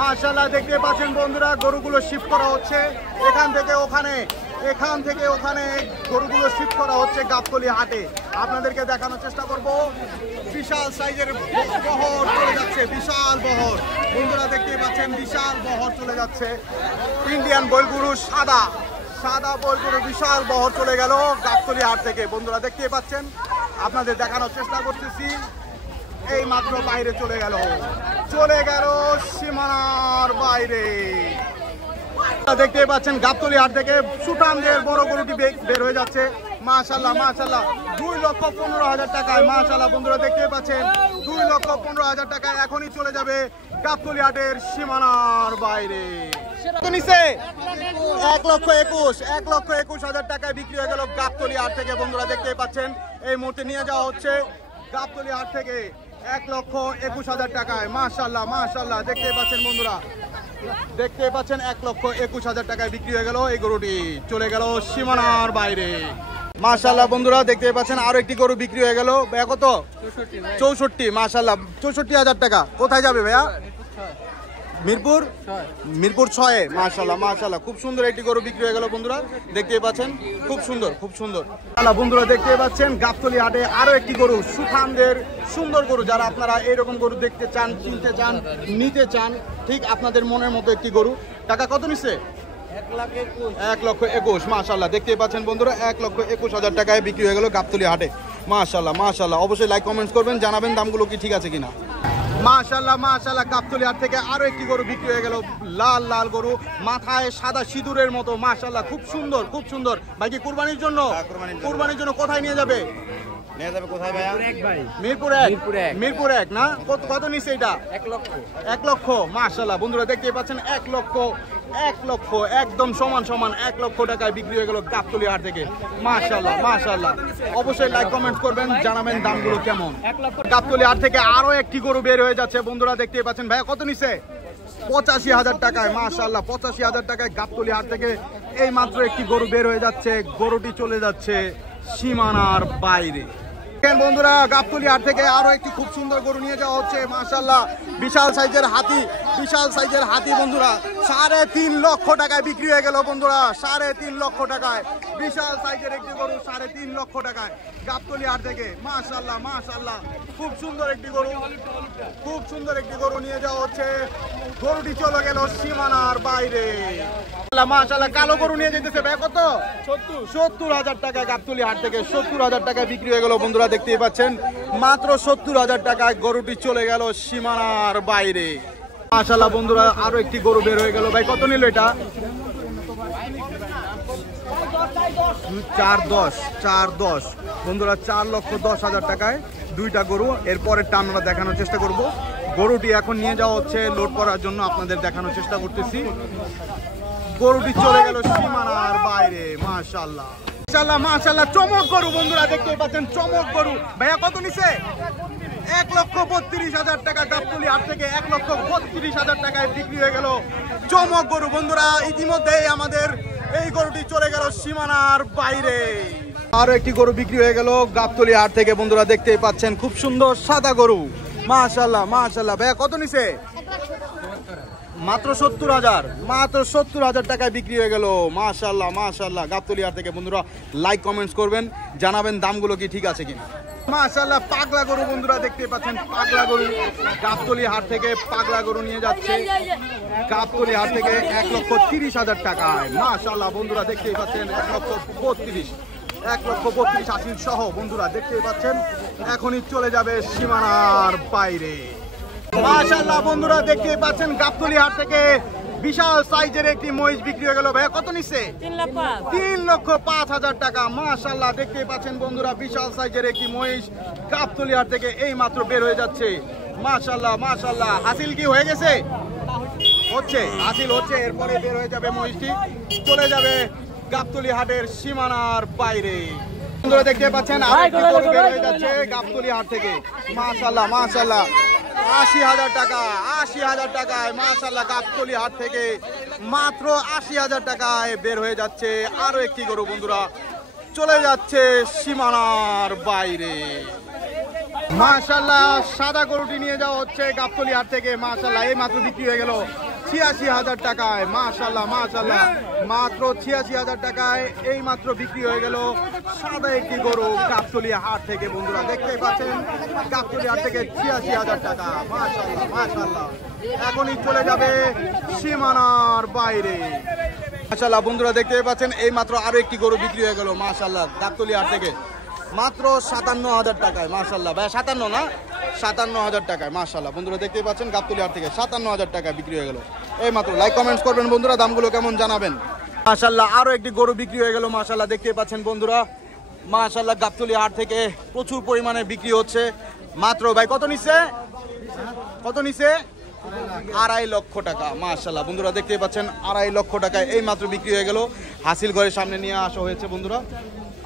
মাশাআল্লাহ দেখতে পাচ্ছেন বন্ধুরা, গরুগুলো শিফট করা হচ্ছে এখান থেকে ওখানে গরুগুলো শিফট করা হচ্ছে গাবতলী হাটে। আপনাদেরকে দেখানোর চেষ্টা করব। বিশাল সাইজের বহর চলে যাচ্ছে, বিশাল বহর বন্ধুরা দেখতে পাচ্ছেন, বিশাল বহর চলে যাচ্ছে। ইন্ডিয়ান বলগুরু সাদা বলগুরু বিশাল বহর চলে গেল গাবতলী হাট থেকে বন্ধুরা দেখতে পাচ্ছেন। আপনাদের দেখানোর চেষ্টা করতেছি। এই মাত্র বাইরে চলে গেল সীমানার বাইরে। দেখতে পাচ্ছেন গাবতলী হাট থেকে সুঠামদের বড় গরুটি বের হয়ে যাচ্ছে। মাশাআল্লাহ 2,15,000 টাকায়। মাশাআল্লাহ বন্ধুরা দেখতে পাচ্ছেন 2,15,000 টাকায় এখনই চলে যাবে গাবতলী হাটের সীমানার বাইরে। নিচে 1,21,000 টাকায় বিক্রি হয়ে গেল গাবতলী হাট থেকে বন্ধুরা দেখতে পাচ্ছেন। এই মুহূর্তে নিয়ে যাওয়া হচ্ছে গাবতলী হাট থেকে 1,21,000 টাকায়। মাশাআল্লাহ দেখতে পাচ্ছেন বন্ধুরা, দেখতে পাচ্ছেন 1,21,000 টাকায় বিক্রি হয়ে গেল এই গরুটি, চলে গেল সীমানার বাইরে। মাশাআল্লাহ বন্ধুরা দেখতে পাচ্ছেন আরো একটি গরু বিক্রি হয়ে গেল। ভাইয়া কত? 64। মাশাআল্লাহ 64,000 টাকা। কোথায় যাবে ভাইয়া? মিরপুর 6। মাশাআল্লাহ খুব সুন্দর একটি গরু বিক্রি হয়ে গেল বন্ধুরা দেখতে পাচ্ছেন, খুব সুন্দর। বন্ধুরা দেখতে পাচ্ছেন গাবতলী হাটে আরো একটি গরু, সুঠামদের সুন্দর গরু। যারা আপনারা এইরকম গরু দেখতে চান, কিনতে চান, নিতে চান, ঠিক আপনাদের মনের মতো একটি গরু। টাকা কত নিচ্ছে? 1,21,000। মাশাআল্লাহ দেখতে পাচ্ছেন বন্ধুরা 1,21,000 টাকায় বিক্রি হয়ে গেল গাবতলী হাটে। মাশাআল্লাহ অবশ্যই লাইক কমেন্টস করবেন, জানাবেন দামগুলো কি ঠিক আছে কিনা। মাশাআল্লাহ গাবতলী হাট থেকে আরো একটি গরু বিক্রি হয়ে গেল, লাল গরু, মাথায় সাদা সিঁদুরের মতো। মাশাআল্লাহ খুব সুন্দর। ভাই কি কুরবানির জন্য? কুরবানির জন্য কোথায় নিয়ে যাবে? কোথায় ভাইয়া? মিরপুর 1 না? কত নিচ্ছে এটা? 1 লক্ষ। মাশাআল্লাহ বন্ধুরা দেখতে পাচ্ছেন 1 লক্ষ একদম সমান 1 লক্ষ টাকায় বিক্রি হয়ে গেল গাবতলী হাট থেকে। মাশাআল্লাহ অবশ্যই লাইক কমেন্ট করবেন, জানাবেন দামগুলো কেমন। গাবতলী হাট থেকে আরো একটি গরু বের হয়ে যাচ্ছে বন্ধুরা দেখতে পাচ্ছেন। ভাইয়া কত নিচ্ছে? 85,000 টাকায়। মাশাআল্লাহ 85,000 টাকায় গাবতলী হাট থেকে এই মাত্র একটি গরু বের হয়ে যাচ্ছে। গরুটি চলে যাচ্ছে সীমানার বাইরে। বন্ধুরা গাবতলী হাট থেকে আরো একটি খুব সুন্দর গরু নিয়ে যাওয়া হচ্ছে। মাশাআল্লাহ বিশাল সাইজের হাতি বন্ধুরা 3.5 লক্ষ টাকায় বিক্রি হয়ে গেল বন্ধুরা, 3.5 লক্ষ টাকায়। বিশাল সাইজের একটি গরু 3.5 লক্ষ টাকায় গাবতলী হাট থেকে। মাশাআল্লাহ খুব সুন্দর একটি গরু নিয়ে যাওয়া হচ্ছে। গরুটি চলে গেল সীমানার বাইরে। মাশাআল্লাহ কালো গরু নিয়ে যেতেছে। ভাই কত? 70,000 টাকায় গাবতলী হাট থেকে 70,000 টাকায় বিক্রি হয়ে গেল বন্ধুরা দেখতেই পাচ্ছেন। মাত্র 70,000 টাকায় গরুটি চলে গেল সীমানার বাইরে। মাশাআল্লাহ বন্ধুরা আরো একটি গরু বের হয়ে গেল। ভাই কত নিল এটা? 4.10 বন্ধুরা, 4,10,000 টাকায় দুইটা গরু। এরপরেরটা আমরা দেখানোর চেষ্টা করব। গরুটি এখন নিয়ে যাওয়া হচ্ছে লোড করার জন্য, আপনাদের দেখানোর চেষ্টা করতেছি। গরুটি চলে গেল সীমানার বাইরে। মাশাআল্লাহ চমক গরু বন্ধুরা দেখতে পাচ্ছেন, চমক গরু। ভাইয়া কত নিছে? 1,32,000 টাকা গাবতলী হাট থেকে 1,32,000 টাকায় বিক্রি হয়ে গেল চমক গরু বন্ধুরা। ইতিমধ্যেই আমাদের এই গরুটি চলে গেল সীমানার বাইরে। আরো একটি গরু বিক্রি হয়ে গেল গাবতলী হাট থেকে বন্ধুরা দেখতেই পাচ্ছেন, খুব সুন্দর সাদা গরু। মাশাআল্লাহ ভাইয়া কত নিছে? মাত্র 70,000 টাকায় বিক্রি হয়ে গেল। মাশাআল্লাহ গাবতলী হাট থেকে বন্ধুরা লাইক কমেন্টস করবেন, জানাবেন দামগুলো কি ঠিক আছে কিনা। মাশাআল্লাহ পাগলা গরু বন্ধুরা দেখতে পাচ্ছেন, পাগলা গরু গাবতলী হাট থেকে পাগলা গরু নিয়ে যাচ্ছে গাবতলী হাট থেকে 1,30,000 টাকায়। মাশাআল্লাহ বন্ধুরা দেখতেই পাচ্ছেন 1,32,000 আসিল সহ বন্ধুরা দেখতেই পাচ্ছেন এখনই চলে যাবে সীমানার বাইরে। মাশাআল্লাহ বন্ধুরা দেখতেই পাচ্ছেন গাবতলী হাট থেকে বিশাল সাইজের একটি মহিষ বিক্রি হয়ে গেল। ভাইয়া কত নিচ্ছে? 3,05,000 টাকা। মাশাআল্লাহ দেখতেই পাচ্ছেন বন্ধুরা বিশাল সাইজের একটি মহিষ গাবতলী হাট থেকে এই মাত্র বের হয়ে যাচ্ছে। মাশাআল্লাহ হাসিল কি হয়ে গেছে? হাসিল হচ্ছে। এরপরে বের হয়ে যাবে মহিষটি, চলে যাবে গাবতলী হাটের সীমানার বাইরে। বন্ধুরা দেখতে পাচ্ছেন আরেকটি গরু বের হয়ে যাচ্ছে গাবতলী হাট থেকে। মাশাআল্লাহ 80,000 টাকায় মাশাআল্লাহ গাবতলী হাট থেকে মাত্র 80,000 টাকায় বের হয়ে যাচ্ছে আরো একটি গরু বন্ধুরা, চলে যাচ্ছে সীমানার বাইরে। মাশাআল্লাহ সাদা গরুটি নিয়ে যাওয়া হচ্ছে গাবতলী হাট থেকে। মাশাআল্লাহ এই মাত্র বিক্রি হয়ে গেল ৮৬,০০০ টাকায়। মাশাআল্লাহ মাশাআল্লাহ, মাত্র ৮৬,০০০ টাকায় এই মাত্র বিক্রি হয়ে গেল সাদা একটি গরু গাবতলী হাট থেকে। বন্ধুরা দেখতেই পাচ্ছেন গাবতলী হাট থেকে ৮৬,০০০ টাকা। মাশাআল্লাহ মাশাআল্লাহ, এখনই চলে যাবে সীমানার বাইরে। মাশাআল্লাহ বন্ধুরা দেখতেই পাচ্ছেন এই মাত্র আরো একটি গরু বিক্রি হয়ে গেল মাশাআল্লাহ গাবতলী হাট থেকে মাত্র ৫৭,০০০ টাকায়। মাশাআল্লাহ ভাই ৫৭ না ৫৭,০০০ টাকায়। মাশাআল্লাহ বন্ধুরা দেখতেই পাচ্ছেন গাবতলী হাট থেকে ৫৭,০০০ টাকায় বিক্রি হয়ে গেল এই মাত্র। লাইক কমেন্টস করবেন বন্ধুরা, দামগুলো কেমন জানাবেন। মাশাআল্লাহ আরো একটি গরু বিক্রি হয়ে গেল মাশাআল্লাহ দেখতেই পাচ্ছেন বন্ধুরা। মাশাআল্লাহ গাবতলী হাট থেকে প্রচুর পরিমাণে বিক্রি হচ্ছে মাত্র। ভাই কত নিচ্ছে, কত নিচ্ছে? ২.৫ লক্ষ টাকা। মাশাআল্লাহ বন্ধুরা দেখতেই পাচ্ছেন ২.৫ লক্ষ টাকায় এই মাত্র বিক্রি হয়ে গেল। হাসিল ঘরের সামনে নিয়ে আসা হয়েছে বন্ধুরা।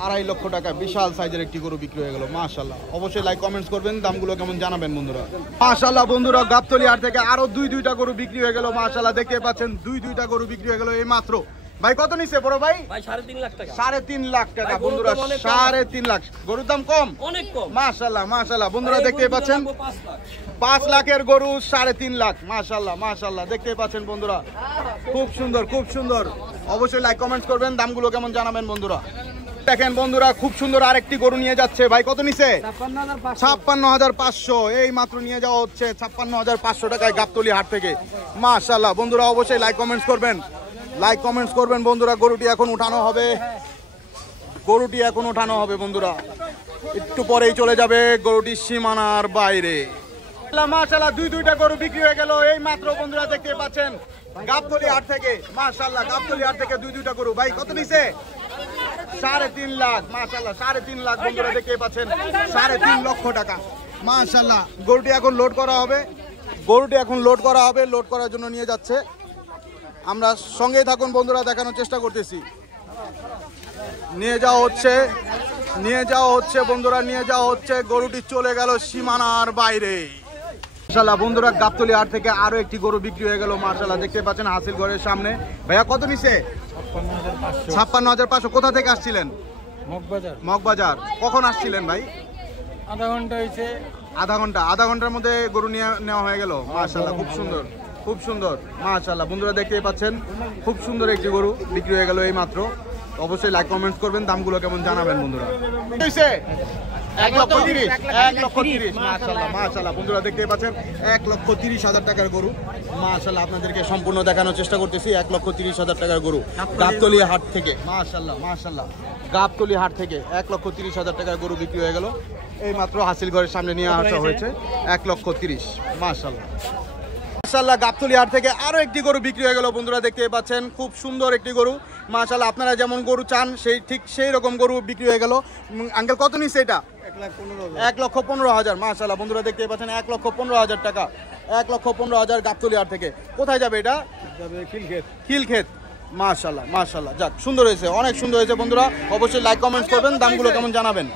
২.৫ লক্ষ টাকা বিশাল সাইজের একটি গরু বিক্রি হয়ে গেল মাশাআল্লাহ। অবশ্যই লাইক কমেন্টস করবেন, দামগুলো কেমন জানাবেন বন্ধুরা। মাশাআল্লাহ বন্ধুরা গাবতলী হাট থেকে আরো দুইটা গরু বিক্রি হয়ে গেল মাশাআল্লাহ দেখতে পাচ্ছেন দুইটা গরু বিক্রি হয়ে গেল এই মাত্র। ভাই কত নিছে বড় ভাই? ৩.৫ লাখ টাকা। ৩.৫ লাখ টাকা বন্ধুরা, ৩.৫ লাখ। গরুর দাম কম, অনেক কম। মাশাআল্লাহ মাশাআল্লাহ বন্ধুরা দেখতে পাচ্ছেন ৫ লাখের গরু ৩.৫ লাখ। মাশাআল্লাহ মাশাআল্লাহ দেখতে পাচ্ছেন বন্ধুরা, খুব সুন্দর খুব সুন্দর। অবশ্যই লাইক কমেন্টস করবেন, দামগুলো কেমন জানাবেন বন্ধুরা। দেখেন বন্ধুরা খুব সুন্দর আরেকটি গরু নিয়ে যাচ্ছে। ভাই কত নিছে? ৫৬,৫০০। এই মাত্র নিয়ে যাওয়া হচ্ছে ৫৬,৫০০ টাকায় গাবতলী হাট থেকে মাশাআল্লাহ বন্ধুরা। অবশ্যই লাইক কমেন্টস করবেন, লাইক কমেন্টস করবেন বন্ধুরা। গরুটি এখন উঠানো হবে, গরুটি এখন উঠানো হবে বন্ধুরা। একটু পরেই চলে যাবে গরুটি সীমানার বাইরে। মাশাআল্লাহ দুইটা গরু বিক্রি হয়ে গেল এই মাত্র বন্ধুরা দেখতে পাচ্ছেন গাবতলী হাট থেকে মাশাআল্লাহ। গাবতলী হাট থেকে দুইটা গরু। ভাই কত নিছে? ৩.৫ লাখ। মাশাআল্লাহ ৩.৫ লাখ বন্ধুরা দেখতে পাচ্ছেন ৩.৫ লক্ষ টাকা মাশাআল্লাহ। গরুটি এখন লোড করা হবে, গরুটি এখন লোড করা হবে। লোড করার জন্য নিয়ে যাচ্ছে, আমরা সঙ্গেই থাকুন বন্ধুরা, দেখানোর চেষ্টা করতেছি। নিয়ে যাওয়া হচ্ছে, নিয়ে যাওয়া হচ্ছে বন্ধুরা, নিয়ে যাওয়া হচ্ছে। গরুটি চলে গেল সীমানার বাইরে মাশাআল্লাহ বন্ধুরা। গাবতলী হাট থেকে আরো একটি গরু বিক্রি হয়ে গেল মাশাআল্লাহ দেখতে পাচ্ছেন হাসিল ঘরের সামনে। ভাইয়া কত নিছে? ৫৬,৫০০। কোথা থেকে আসছিলেন? মগবাজার। মগবাজার। কখন আসছিলেন ভাই? আধা ঘন্টা হয়েছে। আধা ঘন্টার মধ্যে গরু নিয়ে নেওয়া হয়ে গেল মাশাআল্লাহ। খুব সুন্দর খুব সুন্দর মাশাআল্লাহ বন্ধুরা দেখতেই পাচ্ছেন খুব সুন্দর একটি গরু বিক্রি হয়ে গেল এই মাত্র। অবশ্যই লাইক কমেন্টস করবেন, দামগুলো কেমন জানাবেন বন্ধুরা। ১,৩০,০০০ মাশাআল্লাহ মাশাআল্লাহ বন্ধুরা দেখতেই পাচ্ছেন ১,৩০,০০০ টাকার গরু মাশাআল্লাহ। আপনাদেরকে সম্পূর্ণ দেখানোর চেষ্টা করতেছি। ১,৩০,০০০ টাকার গরু গাবতলী হাট থেকে মাশাআল্লাহ মাশাআল্লাহ। গাবতলী হাট থেকে ১,৩০,০০০ টাকার গরু বিক্রি হয়ে গেল এই মাত্র। হাসিল ঘরের সামনে নিয়ে আসা হয়েছে ১,৩০,০০০ মাশাআল্লাহ মাশাআল্লাহ। গাবতলী হাট থেকে আরো একটি গরু বিক্রি হয়ে গেল বন্ধুরা দেখতে পাচ্ছেন খুব সুন্দর একটি গরু মাশাআল্লাহ। আপনারা যেমন গরু চান সেই রকম গরু বিক্রি হয়ে গেল। আঙ্কেল কত নিচ্ছে এটা? ১,১৫,০০০ মাশাআল্লাহ বন্ধুরা দেখতে পাচ্ছেন ১,১৫,০০০ টাকা। ১,১৫,০০০ গাবতলী হাট থেকে। কোথায় যাবে এটা? খিলক্ষেত মাশাআল্লাহ মাশাআল্লাহ। যাক সুন্দর হয়েছে, অনেক সুন্দর হয়েছে বন্ধুরা। অবশ্যই লাইক কমেন্টস করবেন, দামগুলো কেমন জানাবেন।